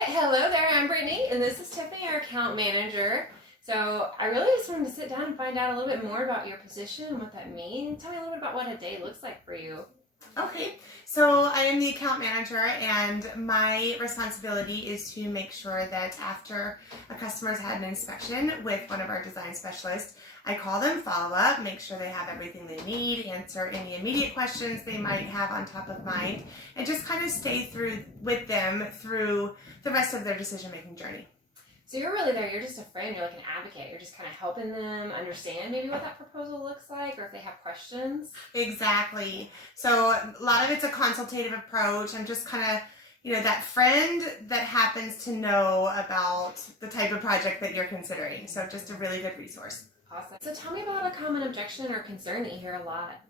Hello there, I'm Brittany, and this is Tiffany, our account manager. So I really just wanted to sit down and find out a little bit more about your position and what that means. Tell me a little bit about what a day looks like for you. Okay, so I am the account manager, and my responsibility is to make sure that after a customer's had an inspection with one of our design specialists, I call them, follow up, make sure they have everything they need, answer any immediate questions they might have on top of mind, and just kind of stay with them through the rest of their decision-making journey. So you're really there, you're just a friend, you're like an advocate. You're just kind of helping them understand maybe what that proposal looks like, or if they have questions. Exactly. So a lot of it's a consultative approach. I'm just kind of, that friend that happens to know about the type of project that you're considering. So just a really good resource. Awesome. So tell me about a common objection or concern that you hear a lot.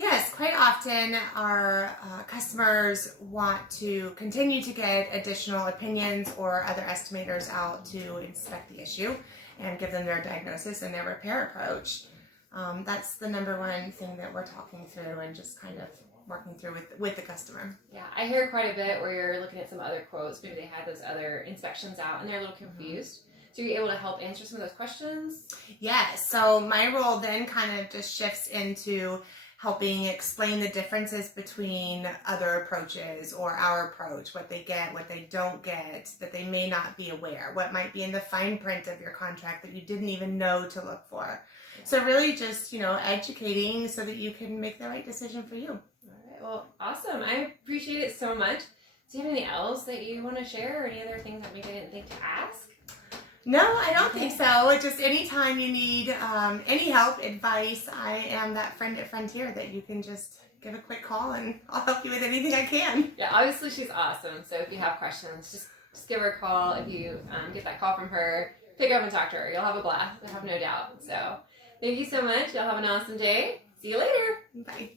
Yes, quite often our customers want to continue to get additional opinions or other estimators out to inspect the issue and give them their diagnosis and their repair approach. That's the number one thing that we're talking through and just kind of working through with the customer. Yeah, I hear quite a bit where you're looking at some other quotes. Maybe they had those other inspections out and they're a little confused. So you're able to help answer some of those questions? Yes, so my role then kind of just shifts into helping explain the differences between other approaches or our approach, what they get, what they don't get, that they may not be aware, what might be in the fine print of your contract that you didn't even know to look for. So really just, educating so that you can make the right decision for you. All right, well, awesome. I appreciate it so much. Do you have anything else that you want to share or any other things that maybe I didn't think to ask? No, I don't think so. Just anytime you need any help, advice, I am that friend at Frontier that you can just give a quick call and I'll help you with anything I can. Yeah, obviously she's awesome. So if you have questions, just give her a call. If you get that call from her, pick up and talk to her. You'll have a blast. I have no doubt. So thank you so much. Y'all have an awesome day. See you later. Bye.